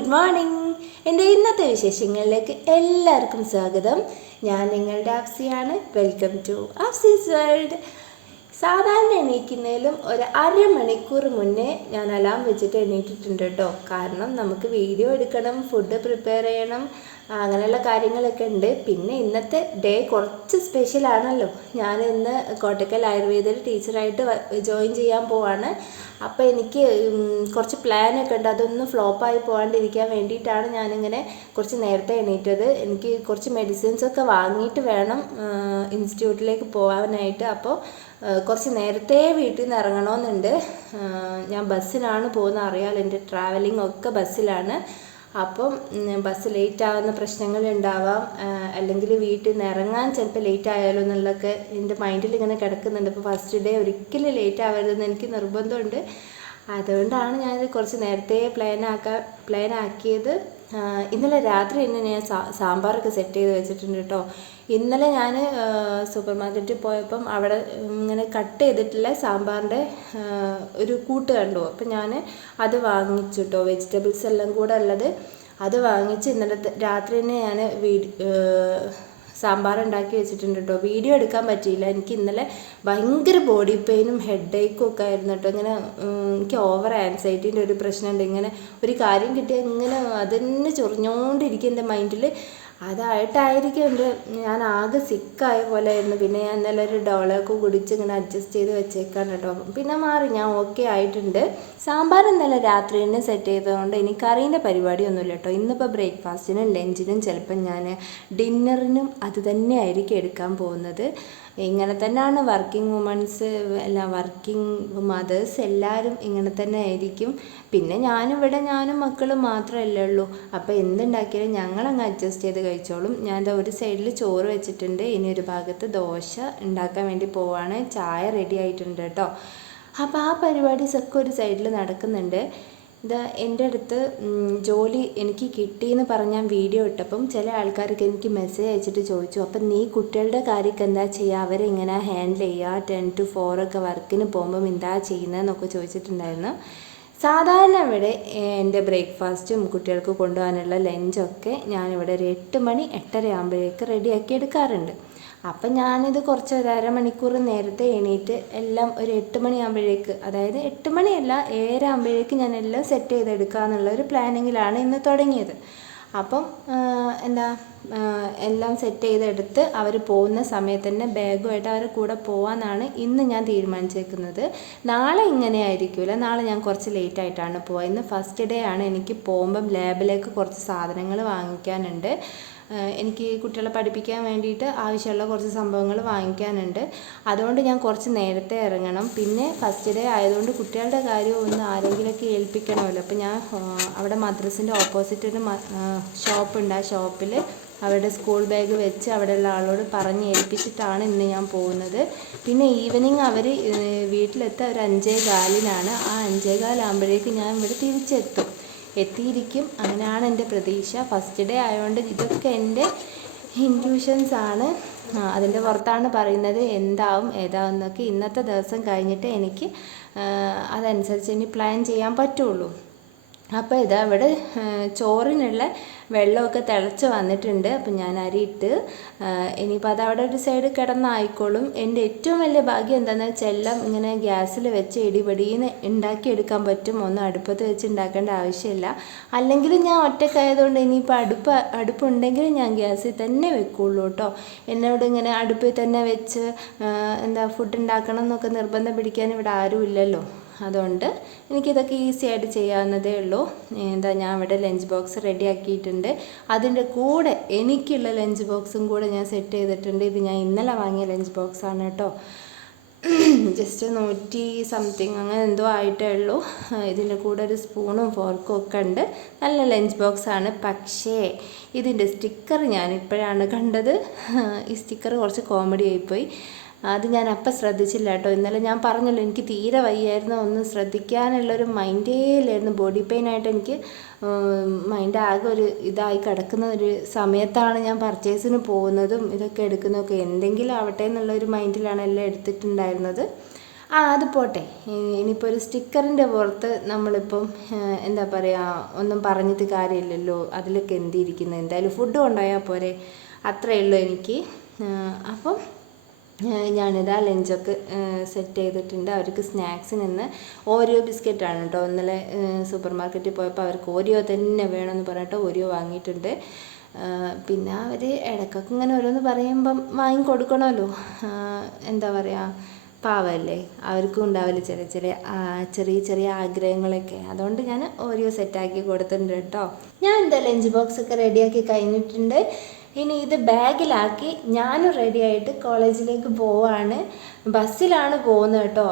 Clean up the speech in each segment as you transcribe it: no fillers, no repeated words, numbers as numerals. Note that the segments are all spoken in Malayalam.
Good morning. എൻ്റെ ഇന്നത്തെ വിശേഷങ്ങളിലേക്ക് എല്ലാവർക്കും സ്വാഗതം. ഞാൻ നിങ്ങളുടെ ആപ്സിയാണ്. Welcome to Apsi's world. സാധാരണ എണീക്കുന്നതിലും ഒരു അരമണിക്കൂർ മുന്നേ ഞാൻ അലാം വെച്ചിട്ട് എണീറ്റിട്ടുണ്ട് കേട്ടോ. കാരണം നമുക്ക് വീഡിയോ എടുക്കണം, ഫുഡ് പ്രിപ്പയർ ചെയ്യണം, അങ്ങനെയുള്ള കാര്യങ്ങളൊക്കെ ഉണ്ട്. പിന്നെ ഇന്നത്തെ ഡേ കുറച്ച് സ്പെഷ്യലാണല്ലോ. ഞാൻ ഇന്ന് കോട്ടക്കൽ ആയുർവേദയിൽ ടീച്ചറായിട്ട് ജോയിൻ ചെയ്യാൻ പോവാണ്. അപ്പോൾ എനിക്ക് കുറച്ച് പ്ലാനൊക്കെ ഉണ്ട്. അതൊന്നും ഫ്ലോപ്പായി പോകാണ്ടിരിക്കാൻ വേണ്ടിയിട്ടാണ് ഞാനിങ്ങനെ കുറച്ച് നേരത്തെ എണീറ്റത്. എനിക്ക് കുറച്ച് മെഡിസിൻസൊക്കെ വാങ്ങിയിട്ട് വേണം ഇൻസ്റ്റിറ്റ്യൂട്ടിലേക്ക് പോകാനായിട്ട്. അപ്പോൾ കുറച്ച് നേരത്തെ വീട്ടിൽ നിന്ന് ഇറങ്ങണമെന്നുണ്ട്. ഞാൻ ബസ്സിനാണ് പോകുന്നത്, അറിയാമല്ലോ, എൻ്റെ ട്രാവലിംഗ് ഒക്കെ ബസ്സിലാണ്. അപ്പം ബസ് ലേറ്റ് ആവുന്ന പ്രശ്നങ്ങളുണ്ടാവാം, അല്ലെങ്കിൽ വീട്ടിൽ നിന്ന് ഇറങ്ങാൻ ചിലപ്പോൾ ലേറ്റ് ആയാലോ എന്നുള്ളതൊക്കെ എൻ്റെ മൈൻഡിൽ ഇങ്ങനെ കിടക്കുന്നുണ്ട്. അപ്പോൾ ഫസ്റ്റ് ഡേ ഒരിക്കലും ലേറ്റ് ആവരുതെന്ന് എനിക്ക് നിർബന്ധമുണ്ട്. അതുകൊണ്ടാണ് ഞാനിത് കുറച്ച് നേരത്തെ പ്ലാൻ ആക്കിയത്. ഇന്നലെ രാത്രി തന്നെ ഞാൻ സാമ്പാറൊക്കെ സെറ്റ് ചെയ്ത് വെച്ചിട്ടുണ്ട് കേട്ടോ. ഇന്നലെ ഞാൻ സൂപ്പർ മാർക്കറ്റിൽ പോയപ്പം അവിടെ ഇങ്ങനെ കട്ട് ചെയ്തിട്ടുള്ള സാമ്പാറിൻ്റെ ഒരു കൂട്ട് കണ്ടു. അപ്പം ഞാൻ അത് വാങ്ങിച്ചു കേട്ടോ. വെജിറ്റബിൾസ് എല്ലാം കൂടെ ഉള്ളത് അത് വാങ്ങിച്ച് ഇന്നലെ രാത്രി തന്നെ ഞാൻ സാമ്പാർ ഉണ്ടാക്കി വെച്ചിട്ടുണ്ട് കേട്ടോ. വീഡിയോ എടുക്കാൻ പറ്റിയില്ല. എനിക്ക് ഇന്നലെ ഭയങ്കര ബോഡി പെയിനും ഹെഡ് ഏക്കും ഒക്കെ ആയിരുന്നു കേട്ടോ. ഇങ്ങനെ എനിക്ക് ഓവർ ആൻസൈറ്റീൻ്റെ ഒരു പ്രശ്നമുണ്ട്. ഇങ്ങനെ ഒരു കാര്യം കിട്ടിയാൽ ഇങ്ങനെ അതന്നെ ചൊറിഞ്ഞുകൊണ്ടിരിക്കും എൻ്റെ മൈൻഡിൽ. അതായിട്ടായിരിക്കും ഞാൻ ആകെ സിക്കായ പോലെ ആയിരുന്നു. പിന്നെ ഞാൻ ഇന്നലെ ഒരു ഡോളൊക്കെ കുടിച്ച് ഇങ്ങനെ അഡ്ജസ്റ്റ് ചെയ്ത് വെച്ചേക്കാണ് കേട്ടോ. പിന്നെ മാറി, ഞാൻ ഓക്കെ ആയിട്ടുണ്ട്. സാമ്പാർ ഇന്നലെ രാത്രി തന്നെ സെറ്റ് ചെയ്തതുകൊണ്ട് ഇനി കറീൻ്റെ പരിപാടിയൊന്നുമില്ല കേട്ടോ. ഇന്നിപ്പോൾ ബ്രേക്ക്ഫാസ്റ്റിനും ലഞ്ചിനും ചിലപ്പം ഞാൻ ഡിന്നറിനും അത് തന്നെ ആയിരിക്കും എടുക്കാൻ പോകുന്നത്. ഇങ്ങനെ തന്നെയാണ് വർക്കിംഗ് വുമൺസ്, അല്ല വർക്കിംഗ് മദേഴ്സ് എല്ലാവരും ഇങ്ങനെ തന്നെ ആയിരിക്കും. പിന്നെ ഞാനും മക്കളും മാത്രമല്ലേ ഉള്ളൂ. അപ്പോൾ എന്തുണ്ടാക്കിയാലും ഞങ്ങളങ്ങ് അഡ്ജസ്റ്റ് ചെയ്ത് കഴിച്ചോളും. ഞാൻ ഒരു സൈഡിൽ ചോറ് വെച്ചിട്ടുണ്ട്, ഇനി ഒരു ഭാഗത്ത് ദോശ ഉണ്ടാക്കാൻ വേണ്ടി പോവാണ്. ചായ റെഡി ആയിട്ടുണ്ട് കേട്ടോ. അപ്പോൾ ആ പരിപാടീസൊക്കെ ഒരു സൈഡിൽ നടക്കുന്നുണ്ട്. എൻ്റെ അടുത്ത് ജോലി എനിക്ക് കിട്ടിയെന്ന് പറഞ്ഞ് ഞാൻ വീഡിയോ ഇട്ടപ്പം ചില ആൾക്കാർക്ക് എനിക്ക് മെസ്സേജ് അയച്ചിട്ട് ചോദിച്ചു, അപ്പം നീ കുട്ടികളുടെ കാര്യമൊക്കെ എന്താ ചെയ്യുക, അവരെ ഇങ്ങനെ ഹാൻഡിൽ ചെയ്യുക, 10 to 4 ഒക്കെ വർക്കിന് പോകുമ്പം എന്താ ചെയ്യുന്നതെന്നൊക്കെ ചോദിച്ചിട്ടുണ്ടായിരുന്നു. സാധാരണ ഇവിടെ എൻ്റെ ബ്രേക്ക്ഫാസ്റ്റും കുട്ടികൾക്ക് കൊണ്ടുപോകാനുള്ള ലഞ്ചൊക്കെ ഞാനിവിടെ ഒരു 8 മണി 8:30 ആകുമ്പോഴേക്ക് റെഡിയാക്കി എടുക്കാറുണ്ട്. അപ്പം ഞാനിത് കുറച്ച് ഒരു അരമണിക്കൂർ നേരത്തെ എണീറ്റ് എല്ലാം ഒരു 8 മണിയാകുമ്പോഴേക്ക്, അതായത് 8 മണിയല്ല 7 ആകുമ്പോഴേക്ക് ഞാൻ എല്ലാം സെറ്റ് ചെയ്തെടുക്കുക എന്നുള്ള ഒരു പ്ലാനിങ്ങിലാണ് ഇന്ന് തുടങ്ങിയത്. അപ്പം എല്ലാം സെറ്റ് ചെയ്തെടുത്ത് അവർ പോകുന്ന സമയത്ത് തന്നെ ബാഗുമായിട്ട് അവരുടെ കൂടെ പോകാമെന്നാണ് ഇന്ന് ഞാൻ തീരുമാനിച്ചേക്കുന്നത്. നാളെ ഇങ്ങനെ ആയിരിക്കില്ല. നാളെ ഞാൻ കുറച്ച് ലേറ്റായിട്ടാണ് പോവുക. ഇന്ന് ഫസ്റ്റ് ഡേ ആണ്. എനിക്ക് പോകുമ്പം ലാബിലേക്ക് കുറച്ച് സാധനങ്ങൾ വാങ്ങിക്കാനുണ്ട്. എനിക്ക് കുട്ടികളെ പഠിപ്പിക്കാൻ വേണ്ടിയിട്ട് ആവശ്യമുള്ള കുറച്ച് സംഭവങ്ങൾ വാങ്ങിക്കാനുണ്ട്. അതുകൊണ്ട് ഞാൻ കുറച്ച് നേരത്തെ ഇറങ്ങണം. പിന്നെ ഫസ്റ്റ് ഡേ ആയതുകൊണ്ട് കുട്ടികളുടെ കാര്യം ഒന്ന് ആരെങ്കിലുമൊക്കെ ഏൽപ്പിക്കണമല്ലോ. അപ്പോൾ ഞാൻ അവിടെ മദ്രസിൻ്റെ ഓപ്പോസിറ്റ് ഒരു ഷോപ്പുണ്ട്. ആ ഷോപ്പിൽ അവരുടെ സ്കൂൾ ബാഗ് വെച്ച് അവിടെയുള്ള ആളോട് പറഞ്ഞ് ഏൽപ്പിച്ചിട്ടാണ് ഇന്ന് ഞാൻ പോകുന്നത്. പിന്നെ ഈവനിങ് അവർ വീട്ടിലെത്താൻ ഒരു 5:15 ആ 5:15 ആകുമ്പോഴേക്ക് ഞാൻ ഇവിടെ എത്തിയിരിക്കും. അങ്ങനെയാണ് എൻ്റെ പ്രതീക്ഷ. ഫസ്റ്റ് ഡേ ആയതുകൊണ്ട് ഇതൊക്കെ എൻ്റെ ഇൻറ്റ്യൂഷൻസ് ആണ്. അതിൻ്റെ പുറത്താണ് പറയുന്നത്. എന്താവും ഏതാവുന്നൊക്കെ ഇന്നത്തെ ദിവസം കഴിഞ്ഞിട്ട് എനിക്ക് അതനുസരിച്ച് ഇനി പ്ലാൻ ചെയ്യാൻ പറ്റുള്ളൂ. അപ്പോൾ ഇവിടെ ചോറിനുള്ള വെള്ളമൊക്കെ തിളച്ച് വന്നിട്ടുണ്ട്. അപ്പം ഞാൻ അരിയിട്ട് ഇനിയിപ്പോൾ അതവിടെ ഒരു സൈഡ് കിടന്നായിക്കോളും. എൻ്റെ ഏറ്റവും വലിയ ഭാഗ്യം എന്താണെന്ന് വെച്ചാൽ എല്ലാം ഇങ്ങനെ ഗ്യാസിൽ വെച്ച് ഇടിപടിന്ന് ഉണ്ടാക്കിയെടുക്കാൻ പറ്റും. ഒന്നും അടുപ്പത്ത് വെച്ച് ഉണ്ടാക്കേണ്ട ആവശ്യമില്ല. അല്ലെങ്കിൽ ഞാൻ ഒറ്റക്കായതുകൊണ്ട് ഇനിയിപ്പോൾ അടുപ്പുണ്ടെങ്കിൽ ഞാൻ ഗ്യാസിൽ തന്നെ വെക്കുള്ളൂ കേട്ടോ. എന്നോട് ഇങ്ങനെ അടുപ്പിൽ തന്നെ വെച്ച് ഫുഡ് ഉണ്ടാക്കണം എന്നൊക്കെ നിർബന്ധം പിടിക്കാൻ ഇവിടെ ആരും ഇല്ലല്ലോ. അതുകൊണ്ട് എനിക്കിതൊക്കെ ഈസി ആയിട്ട് ചെയ്യാവുന്നതേ ഉള്ളൂ. ഞാൻ ഇവിടെ ലഞ്ച് ബോക്സ് റെഡി ആക്കിയിട്ടുണ്ട്. അതിൻ്റെ കൂടെ എനിക്കുള്ള ലഞ്ച് ബോക്സും കൂടെ ഞാൻ സെറ്റ് ചെയ്തിട്ടുണ്ട്. ഇത് ഞാൻ ഇന്നലെ വാങ്ങിയ ലഞ്ച് ബോക്സാണ് കേട്ടോ. ജസ്റ്റ് 100 സംതിങ് അങ്ങനെ എന്തോ ആയിട്ടേ ഉള്ളൂ. ഇതിൻ്റെ കൂടെ ഒരു സ്പൂണും ഫോർക്കും ഒക്കെ ഉണ്ട്. നല്ല ലഞ്ച് ബോക്സാണ്. പക്ഷേ ഇതിൻ്റെ സ്റ്റിക്കർ ഞാൻ ഇപ്പോഴാണ് കണ്ടത്. ഈ സ്റ്റിക്കർ കുറച്ച് കോമഡി ആയിപ്പോയി. അത് ഞാൻ അപ്പം ശ്രദ്ധിച്ചില്ല കേട്ടോ. ഇന്നലെ ഞാൻ പറഞ്ഞല്ലോ എനിക്ക് തീരെ വയ്യായിരുന്നു, ഒന്നും ശ്രദ്ധിക്കാനുള്ളൊരു മൈൻഡേ ഇല്ലായിരുന്നു. ബോഡി പെയിനായിട്ട് എനിക്ക് മൈൻഡ് ആകെ ഒരു ഇതായി കിടക്കുന്ന ഒരു സമയത്താണ് ഞാൻ പർച്ചേസിന് പോകുന്നതും ഇതൊക്കെ എടുക്കുന്നതൊക്കെ. എന്തെങ്കിലും ആവട്ടെ എന്നുള്ളൊരു മൈൻഡിലാണ് എല്ലാം എടുത്തിട്ടുണ്ടായിരുന്നത്. അത് പോട്ടെ. ഇനിയിപ്പോൾ ഒരു സ്റ്റിക്കറിൻ്റെ പുറത്ത് നമ്മളിപ്പം എന്താ പറയുക, ഒന്നും പറഞ്ഞിട്ട് കാര്യമില്ലല്ലോ, അതിലൊക്കെ എന്തിരിക്കുന്നത്, എന്തായാലും ഫുഡ് കൊണ്ടുപോയാൽ പോരെ, അത്രയേ ഉള്ളൂ എനിക്ക്. അപ്പം ഞാനിതാ ലഞ്ചൊക്കെ സെറ്റ് ചെയ്തിട്ടുണ്ട്. അവർക്ക് സ്നാക്സിന് ഇന്ന് ഓരിയോ ബിസ്ക്കറ്റാണ് കേട്ടോ. ഇന്നലെ സൂപ്പർ മാർക്കറ്റിൽ പോയപ്പോൾ അവർക്ക് ഓരിയോ തന്നെ വേണമെന്ന് പറഞ്ഞിട്ട് ഓരിയോ വാങ്ങിയിട്ടുണ്ട്. പിന്നെ അവർ ഇടയ്ക്കൊക്കെ ഇങ്ങനെ ഓരോന്ന് പറയുമ്പം വാങ്ങിക്കൊടുക്കണമല്ലോ. എന്താ പറയുക, പാവമല്ലേ, അവർക്കും ഉണ്ടാവില്ല ചെറിയ ചെറിയ ആഗ്രഹങ്ങളൊക്കെ. അതുകൊണ്ട് ഞാൻ ഓരിയോ സെറ്റാക്കി കൊടുത്തിട്ടുണ്ട് കേട്ടോ. ഞാൻ എന്താ ലഞ്ച് ബോക്സൊക്കെ റെഡിയാക്കി കഴിഞ്ഞിട്ടുണ്ട്. ഇനി ഇത് ബാഗിലാക്കി ഞാനും റെഡിയായിട്ട് കോളേജിലേക്ക് പോവാണ്. ബസ്സിലാണ് പോകുന്നത് കേട്ടോ.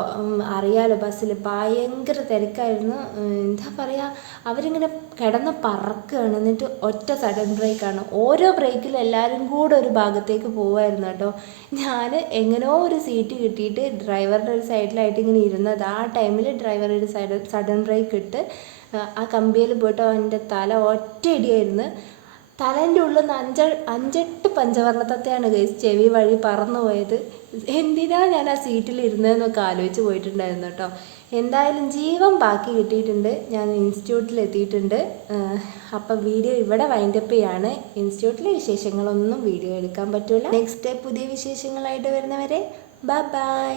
അറിയാലോ, ബസ്സിൽ ഭയങ്കര തിരക്കായിരുന്നു. എന്താ പറയുക, അവരിങ്ങനെ കിടന്ന് പറക്കുകയാണ്. എന്നിട്ട് ഒറ്റ സഡൻ ബ്രേക്കാണ്. ഓരോ ബ്രേക്കിലും എല്ലാവരും കൂടെ ഒരു ഭാഗത്തേക്ക് പോവായിരുന്നു കേട്ടോ. ഞാൻ എങ്ങനെയോ ഒരു സീറ്റ് കിട്ടിയിട്ട് ഡ്രൈവറുടെ ഒരു സൈഡിലായിട്ട് ഇങ്ങനെ ഇരുന്നത്. ആ ടൈമിൽ ഡ്രൈവർ ഒരു സഡൻ ബ്രേക്ക് ഇട്ട് ആ കമ്പിയിൽ പോയിട്ട് അവൻ്റെ തല ഒറ്റയടിയായിരുന്നു. തലേൻ്റെ ഉള്ളിൽ നിന്ന് അഞ്ചെട്ട് പഞ്ചവർണ്ണത്തത്തെയാണ് ചെവി വഴി പറന്നു പോയത്. എന്തിനാ ഞാൻ ആ സീറ്റിൽ ഇരുന്നതെന്നൊക്കെ ആലോചിച്ച് പോയിട്ടുണ്ടായിരുന്നു കേട്ടോ. എന്തായാലും ജീവൻ ബാക്കി കിട്ടിയിട്ടുണ്ട്. ഞാൻ ഇൻസ്റ്റിറ്റ്യൂട്ടിൽ എത്തിയിട്ടുണ്ട്. അപ്പം വീഡിയോ ഇവിടെ വൈൻഡപ്പ് ചെയ്യാണ്. ഇൻസ്റ്റിറ്റ്യൂട്ടിലെ വിശേഷങ്ങളൊന്നും വീഡിയോ എടുക്കാൻ പറ്റില്ല. നെക്സ്റ്റ് ഡേ പുതിയ വിശേഷങ്ങളായിട്ട് വരുന്നവരെ ബൈ ബൈ.